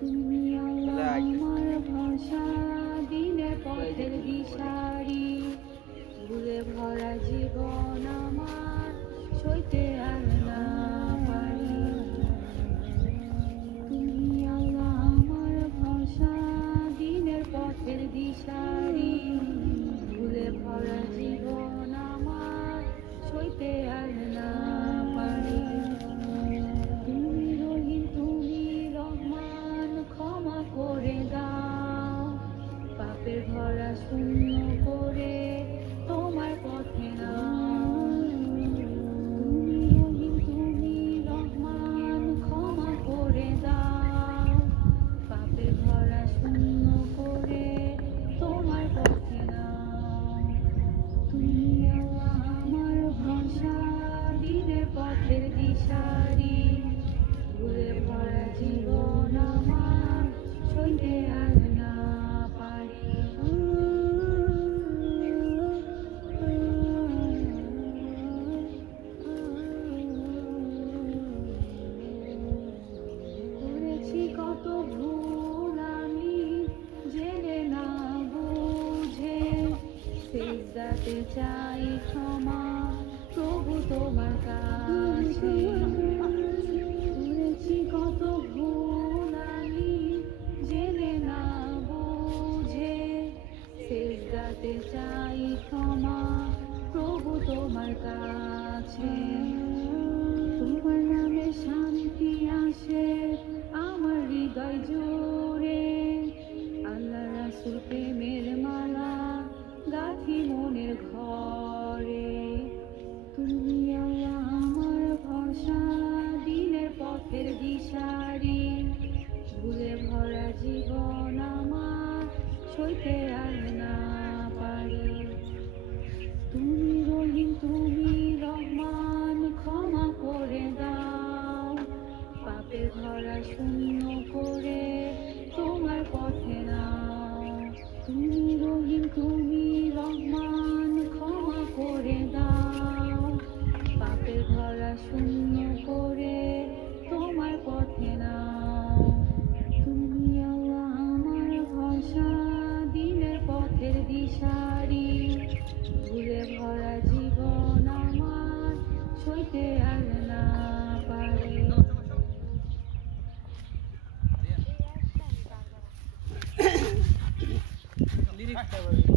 তুমি। আমার ভাষা দিনের পথের দিশারি। ভুলে ভরা জীবন আমার সইতে আর না পারি। তুমি আল্লাহ আমার ভাষা দিনের পথের দিশারি। দিশারি ভুলে ভরা জীবন আমার সইতে আর না পারি। করেছি কত ভুল আমি, জেনে না বুঝে। সিজদাতে চাই ক্ষমা, প্রভু তোমার কাছে। সিজদাতে চাই ক্ষমা শূন্য করে তোমার পথে নাও তুমি রহিম, তুমি রহমান, ক্ষমা করে দাও। পাপে ভরা শূন্য করে তোমার পথে নাও তুমি আমার ভাষা দিলে পথের দিশারি। ভুলে ভরা জীবন আমার সইতে আলো ಮಾಡ್ತೇವೆ